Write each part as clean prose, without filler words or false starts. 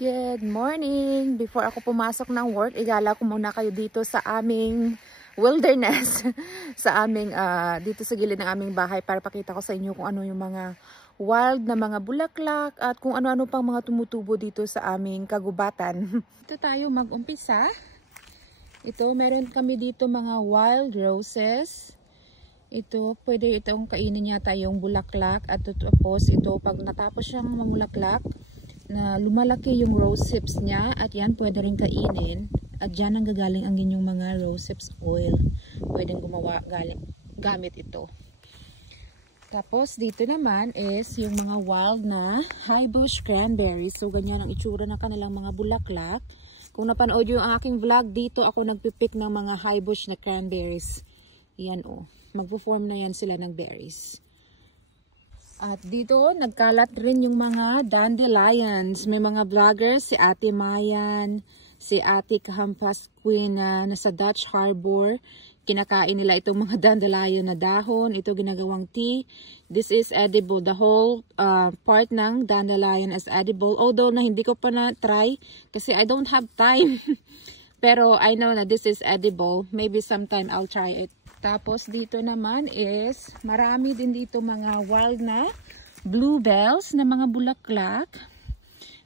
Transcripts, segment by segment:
Good morning! Before ako pumasok ng work, igala ko muna kayo dito sa aming wilderness. Sa aming, dito sa gilid ng aming bahay para pakita ko sa inyo kung ano yung mga wild na mga bulaklak at kung ano-ano pang mga tumutubo dito sa aming kagubatan. Ito tayo mag-umpisa. Ito, meron kami dito mga wild roses. Ito, pwede itong kainin yata yung bulaklak at tapos ito pag natapos siyang mamulaklak, na lumalaki yung rose hips niya at yan pwede rin kainin at dyan ang gagaling ang inyong mga rose hips oil. Pwedeng gumawa gamit ito. Tapos dito naman is yung mga wild na high bush cranberries. So ganyan ang itsura ng kanilang mga bulaklak. Kung napanood yung aking vlog, dito ako nagpipick ng mga high bush na cranberries. Yan o. Magpo-form na yan sila ng berries. At dito, nagkalat rin yung mga dandelions. May mga vloggers, si Ate Mayan, si Ate Kahampas Queen na nasa Dutch Harbor. Kinakain nila itong mga dandelion na dahon. Ito ginagawang tea. This is edible. The whole part ng dandelion is edible. Although na hindi ko pa na-try kasi I don't have time. Pero I know na this is edible. Maybe sometime I'll try it. Tapos dito naman is marami din dito mga wild na bluebells na mga bulaklak.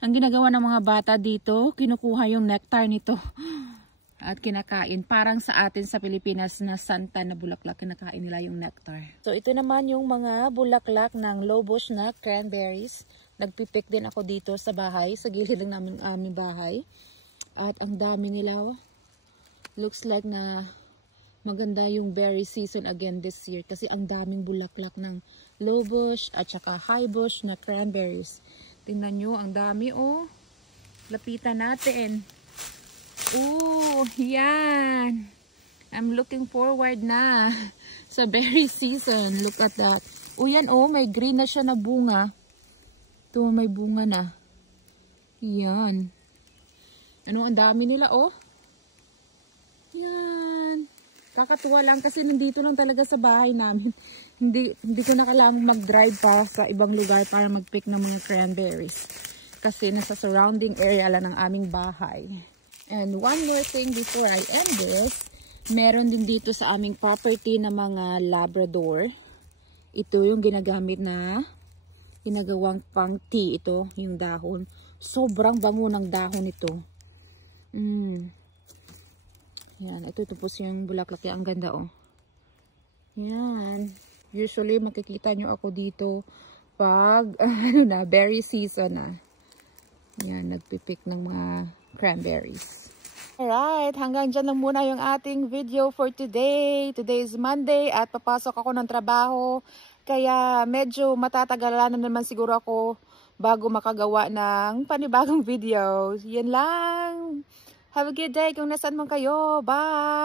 Ang ginagawa ng mga bata dito, kinukuha yung nectar nito at kinakain. Parang sa atin sa Pilipinas na santa na bulaklak, kinakain nila yung nectar. So ito naman yung mga bulaklak ng low bush na cranberries. Nagpipick din ako dito sa bahay, sa gilid ng aming bahay. At ang dami nila. Looks like na maganda yung berry season again this year kasi ang daming bulaklak ng low bush at saka high bush na cranberries. Tingnan nyo, ang dami oh. Lapitan natin. Oh, yan. I'm looking forward na sa berry season. Look at that. Oh, yan oh, may green na siya na bunga. Ito, may bunga na. Yan. Ano, ang dami nila oh. Yan. Kakatuwa lang kasi nandito lang talaga sa bahay namin. Hindi ko na kailangang mag-drive pa sa ibang lugar para mag-pick ng mga cranberries. Kasi nasa surrounding area lang ng aming bahay. And one more thing before I end this, meron din dito sa aming property na mga Labrador. Ito yung ginagamit na ginagawang pang tea. Ito yung dahon. Sobrang bango ng dahon ito. Yan, ito tapos yung bulaklak. Ang ganda oh. Yan. Usually makikita nyo ako dito pag berry season na. Yan, nagpipick ng mga cranberries. Alright, hanggang dyan lang muna yung ating video for today. Today is Monday at papasok ako ng trabaho. Kaya medyo matatagalan na naman siguro ako bago makagawa ng panibagong video. Yan lang. Have a good day kung nasaan man kayo. Bye!